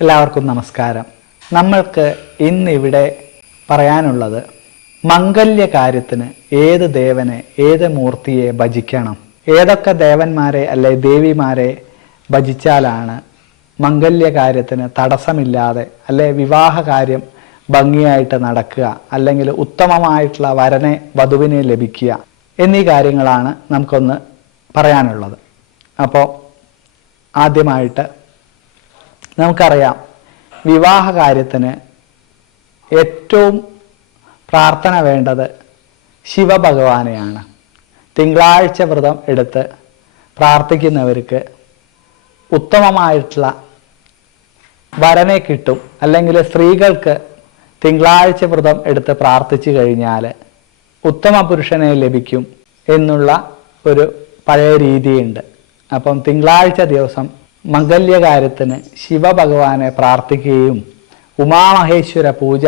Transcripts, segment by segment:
എല്ലാവർക്കും നമസ്കാരം. നമ്മൾക്ക് ഇന്നിവിടെ പറയാനുള്ളത് മംഗല്യ കാര്യത്തിന് ഏത് ദേവനെ ഏത് മൂർത്തിയെ ഭജിക്കണം? ഏതൊക്കെ ദേവന്മാരെ അല്ലെ ദേവിമാരെ ഭജിച്ചാലാണ് മംഗല്യ കാര്യത്തിന് തടസ്സമില്ലാതെ അല്ലെ വിവാഹ കാര്യം ഭംഗിയായിട്ട് നടക്കുക അല്ലെങ്കിൽ ഉത്തമമായിട്ടുള്ള വരനെ വധുവിനെ ലഭിക്കുക എന്നീ കാര്യങ്ങളാണ് നമുക്കൊന്ന് പറയാനുള്ളത്. അപ്പോൾ ആദ്യമായിട്ട് നമുക്കറിയാം വിവാഹ കാര്യത്തിന് ഏറ്റവും പ്രാർത്ഥന വേണ്ടത് ശിവഭഗവാനെയാണ്. തിങ്കളാഴ്ച വ്രതം എടുത്ത് പ്രാർത്ഥിക്കുന്നവർക്ക് ഉത്തമമായിട്ടുള്ള വരനെ കിട്ടും. അല്ലെങ്കിൽ സ്ത്രീകൾക്ക് തിങ്കളാഴ്ച വ്രതം എടുത്ത് പ്രാർത്ഥിച്ചു കഴിഞ്ഞാൽ ഉത്തമ പുരുഷനെ ലഭിക്കും എന്നുള്ള ഒരു പഴയ രീതിയുണ്ട്. അപ്പം തിങ്കളാഴ്ച ദിവസം മംഗല്യകാര്യത്തിന് ശിവഭഗവാനെ പ്രാർത്ഥിക്കുകയും ഉമാമഹേശ്വര പൂജ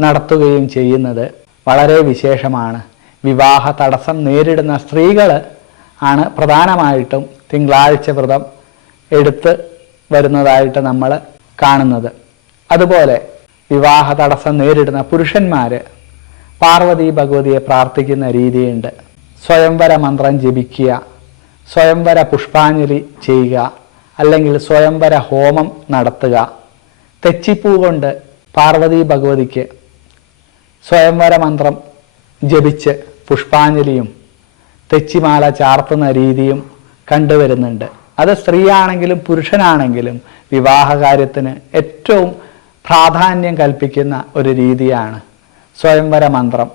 നടത്തുകയും ചെയ്യുന്നത് വളരെ വിശേഷമാണ്. വിവാഹ തടസ്സം നേരിടുന്ന സ്ത്രീകൾ ആണ് പ്രധാനമായിട്ടും തിങ്കളാഴ്ച വ്രതം എടുത്ത് വരുന്നതായിട്ട് നമ്മൾ കാണുന്നത്. അതുപോലെ വിവാഹ തടസ്സം നേരിടുന്ന പുരുഷന്മാർ പാർവതി ഭഗവതിയെ പ്രാർത്ഥിക്കുന്ന രീതിയുണ്ട്. സ്വയംവര മന്ത്രം ജപിക്കുക സ്വയംവര പുഷ്പാഞ്ജലി ചെയ്യുക അല്ലെങ്കിൽ സ്വയംവര ഹോമം നടത്തുക. തെച്ചിപ്പൂ കൊണ്ട് പാർവതി ഭഗവതിക്ക് സ്വയംവര മന്ത്രം ജപിച്ച് പുഷ്പാഞ്ജലിയും തെച്ചിമാല ചാർത്തുന്ന രീതിയും കണ്ടുവരുന്നുണ്ട്. അത് സ്ത്രീയാണെങ്കിലും പുരുഷനാണെങ്കിലും വിവാഹകാര്യത്തിന് ഏറ്റവും പ്രാധാന്യം കൽപ്പിക്കുന്ന ഒരു രീതിയാണ് സ്വയംവര മന്ത്രം.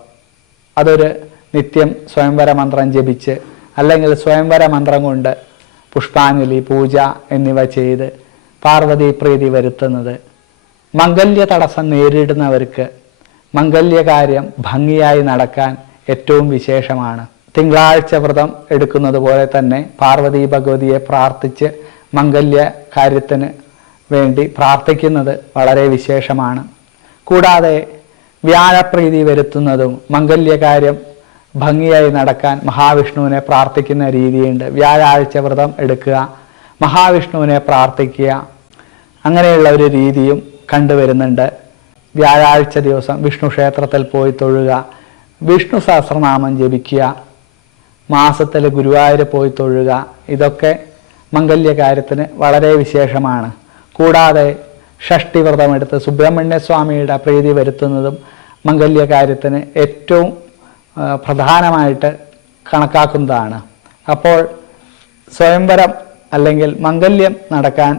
അതൊരു നിത്യം സ്വയംവര മന്ത്രം ജപിച്ച് അല്ലെങ്കിൽ സ്വയംവര മന്ത്രം കൊണ്ട് പുഷ്പാഞ്ജലി പൂജ എന്നിവ ചെയ്ത് പാർവതി പ്രീതി വരുത്തുന്നത്. മംഗല്യ തടസ്സം നേരിടുന്നവർക്ക് മംഗല്യകാര്യം ഭംഗിയായി നടക്കാൻ ഏറ്റവും വിശേഷമാണ്. തിങ്കളാഴ്ച വ്രതം എടുക്കുന്നത് പോലെ തന്നെ പാർവതി ഭഗവതിയെ പ്രാർത്ഥിച്ച് മംഗല്യ കാര്യത്തിന് വേണ്ടി പ്രാർത്ഥിക്കുന്നത് വളരെ വിശേഷമാണ്. കൂടാതെ വ്യാഴപ്രീതി വരുത്തുന്നതും മംഗല്യകാര്യം ഭംഗിയായി നടക്കാൻ മഹാവിഷ്ണുവിനെ പ്രാർത്ഥിക്കുന്ന രീതിയുണ്ട്. വ്യാഴാഴ്ച വ്രതം എടുക്കുക മഹാവിഷ്ണുവിനെ പ്രാർത്ഥിക്കുക. അങ്ങനെയുള്ള ഒരു രീതിയും കണ്ടുവരുന്നുണ്ട്. വ്യാഴാഴ്ച ദിവസം വിഷ്ണു ക്ഷേത്രത്തിൽ പോയി തൊഴുക വിഷ്ണു സഹസ്രനാമം ജപിക്കുക മാസത്തിൽ ഗുരുവായൂർ പോയി തൊഴുക. ഇതൊക്കെ മംഗല്യകാര്യത്തിന് വളരെ വിശേഷമാണ്. കൂടാതെ ഷഷ്ടിവ്രതമെടുത്ത് സുബ്രഹ്മണ്യ സ്വാമിയുടെ പ്രീതി വരുത്തുന്നതും മംഗല്യകാര്യത്തിന് ഏറ്റവും പ്രധാനമായിട്ട് കണക്കാക്കുന്നതാണ്. അപ്പോൾ സ്വയംവരം അല്ലെങ്കിൽ മംഗല്യം നടക്കാൻ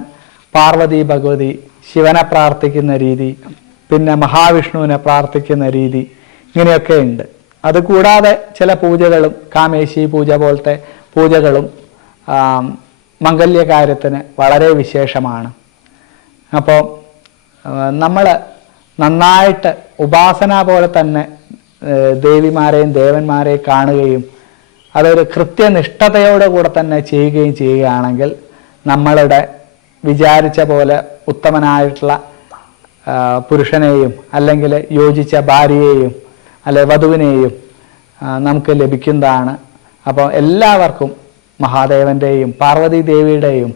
പാർവതി ഭഗവതി ശിവനെ പ്രാർത്ഥിക്കുന്ന രീതി പിന്നെ മഹാവിഷ്ണുവിനെ പ്രാർത്ഥിക്കുന്ന രീതി ഇങ്ങനെയൊക്കെ ഉണ്ട്. അതുകൂടാതെ ചില പൂജകളും കാമേശി പൂജ പോലത്തെ പൂജകളും മംഗല്യകാര്യത്തിന് വളരെ വിശേഷമാണ്. അപ്പോൾ നമ്മൾ നന്നായിട്ട് ഉപാസന പോലെ തന്നെ ദേവിമാരെയും ദേവന്മാരെയും കാണുകയും അതൊരു കൃത്യനിഷ്ഠതയോടെ കൂടെ തന്നെ ചെയ്യുകയും ചെയ്യുകയാണെങ്കിൽ നമ്മളുടെ വിചാരിച്ച പോലെ ഉത്തമനായിട്ടുള്ള പുരുഷനെയും അല്ലെങ്കിൽ യോജിച്ച ഭാര്യയെയും അല്ലെ വധുവിനെയും നമുക്ക് ലഭിക്കുന്നതാണ്. അപ്പോൾ എല്ലാവർക്കും മഹാദേവന്റെയും പാർവതി ദേവിയുടെയും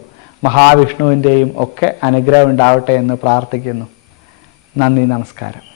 മഹാവിഷ്ണുവിന്റെയും ഒക്കെ അനുഗ്രഹം ഉണ്ടാവട്ടെ എന്ന് പ്രാർത്ഥിക്കുന്നു. നന്ദി നമസ്കാരം.